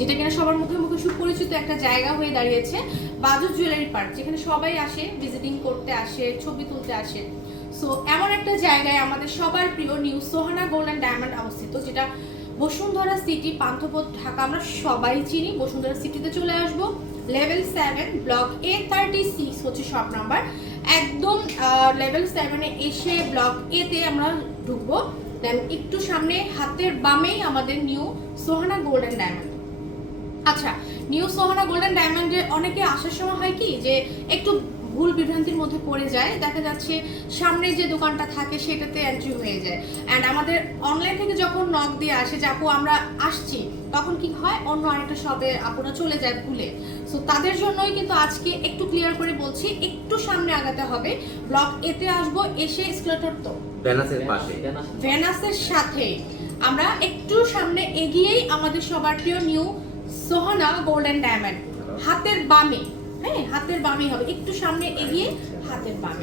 যেটা কিনা সবার মুখে মুখে সুপরিচিত একটা জায়গা হয়ে দাঁড়িয়েছে, বাজুস জুয়েলারি পার্ক, যেখানে সবাই আসে, ভিজিটিং করতে আসে, ছবি তুলতে আসে। সো এমন একটা জায়গায় আমাদের সবার প্রিয় new Sohana gold and diamond অবস্থিত, যেটা বসুন্ধরা সিটি, পান্থপথ, ঢাকা। আমরা সবাই চিনি। বসুন্ধরা সিটিতে চলে আসবো, লেভেল 7 ব্লক A36 হচ্ছে শপ নাম্বার। একদম লেভেল 7-এ এসে ব্লক A-তে আমরা ঢুকবো। দেন একটু সামনে হাতের বামেই আমাদের new Sohana gold and diamond. আচ্ছা, নিউ সোহানা গোল্ড অ্যান্ড ডায়মন্ডে অনেকে আসার সময় হয় কি যে একটু ভুল বিভ্রান্তির মধ্যে পড়ে যায়, দেখা যাচ্ছে সামনে যে দোকানটা থাকে সেটাতে এন্ট্রি হয়ে যায়। অ্যান্ড আমাদের অনলাইন থেকে যখন নক দিয়ে আসে যে আপু আমরা আসছি, তখন কি হয় অন্য আরেকটা শপে আপুরা চলে যায় ভুলে। সো তাদের জন্যই কিন্তু আজকে একটু ক্লিয়ার করে বলছি, একটু সামনে আগাতে হবে, ব্লক এতে আসবো, এসে স্কেলেটর তো ভেনাসের পাশে, ভেনাসের সাথে আমরা একটু সামনে এগিয়েই আমাদের সবার প্রিয় new Sohana gold and diamond, হাতের বামে। হ্যাঁ, হাতের বামেই হবে, একটু সামনে এগিয়ে হাতের বামে।